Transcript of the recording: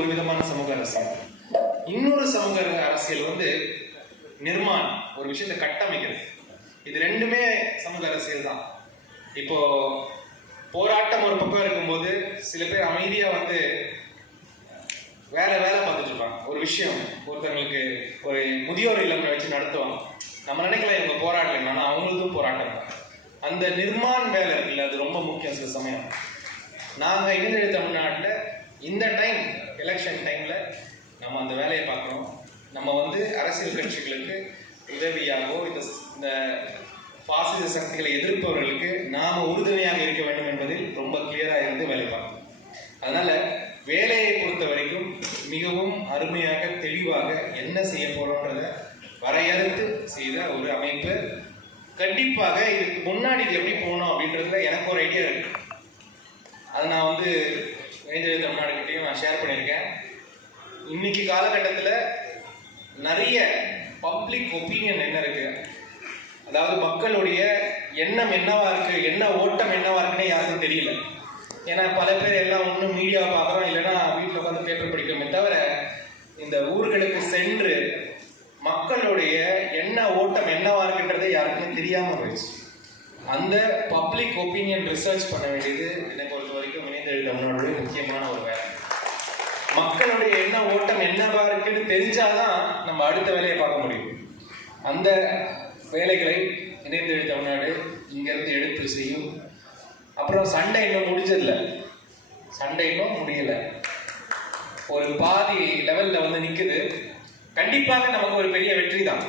ஒரு விதமான சமூக அரசியல். இன்னொரு சமூக அரசியல் வந்து நிர்மாண், ஒரு விஷயத்தை கட்டமைக்கிறது. இது ரெண்டுமே சமூக அரசியல் தான். இப்போ போராட்டம் ஒரு பக்கம் இருக்கும்போது சில பேர் அமைதியா வந்து வேலை பார்த்துட்டு இருப்பாங்க. ஒரு விஷயம் ஒருத்தவங்களுக்கு ஒரு முதியோர் இல்லம் வச்சு நடத்துவாங்க. நம்ம நினைக்கலாம் இவங்க போராடலைன்னா, ஆனால் அவங்களுக்கும் போராட்டம் தான். அந்த நிர்மாண் வேலை இருக்குல்ல, அது ரொம்ப முக்கியம். சில சமயம் நாங்கள் இணைந்தெழு தமிழ்நாட்டில் இந்த டைம் எலெக்ஷன் டைமில் நம்ம அந்த வேலையை பார்க்குறோம். நம்ம வந்து அரசியல் கட்சிகளுக்கு உதவியாகவோ இந்த பாசிச சக்திகளை எதிர்ப்பவர்களுக்கு நாம் உறுதுணையாக இருக்க வேண்டும் என்பதில் ரொம்ப கிளியராக இருந்து வேலை பார்க்கணும். அதனால் வேலையை பொறுத்த வரைக்கும் மிகவும் அருமையாக தெளிவாக என்ன செய்ய போகிறோன்றத வரையறுத்து செய்த ஒரு அமைப்பு. கண்டிப்பாக இதுக்கு முன்னாடி இது எப்படி போகணும் அப்படின்றதுல எனக்கு ஒரு ஐடியா இருக்கு. அதை நான் வந்து இணைந்தெழு தமிழ்நாடுகிட்டையும் நான் ஷேர் பண்ணியிருக்கேன். இன்னைக்கு காலகட்டத்தில் நிறைய பப்ளிக் ஒப்பீனியன் என்ன இருக்கு, அதாவது மக்களுடைய எண்ணம் என்னவா இருக்கு, என்ன ஓட்டம் என்னவா இருக்குன்னு யாருக்கும் தெரியல. ஏன்னா பல பேர் எல்லாம் ஒன்றும் மீடியாவை பார்க்குறோம், இல்லைன்னா வீட்டில் உட்காந்து பேப்பர் படிக்கிறோமே தவிர இந்த ஊர்களுக்கு சென்று மக்களுடைய என்ன ஓட்டம் என்னவா இருக்குன்றதை யாருக்குமே தெரியாமல் போயிடுச்சு. அந்த பப்ளிக் ஒப்பீனியன் ரிசர்ச் பண்ண வேண்டியது என்னை பொறுத்த வரைக்கும் இணைந்தெழு தமிழ்நாடுடைய முக்கியமான ஒரு வேலை. மக்களுடைய என்ன ஓட்டம் என்னவா இருக்குன்னு தெரிஞ்சாதான் நம்ம அடுத்த வேலையை பார்க்க முடியும். அந்த வேலைகளை இணைந்தெழு தமிழ்நாடு இங்கிருந்து எடுத்து செய்யும். அப்புறம் சண்டை இன்னும் முடிஞ்சதில்லை, சண்டை இன்னும் முடியல, ஒரு பாதி லெவல்ல வந்து நிற்குது. கண்டிப்பாக நமக்கு ஒரு பெரிய வெற்றி தான்.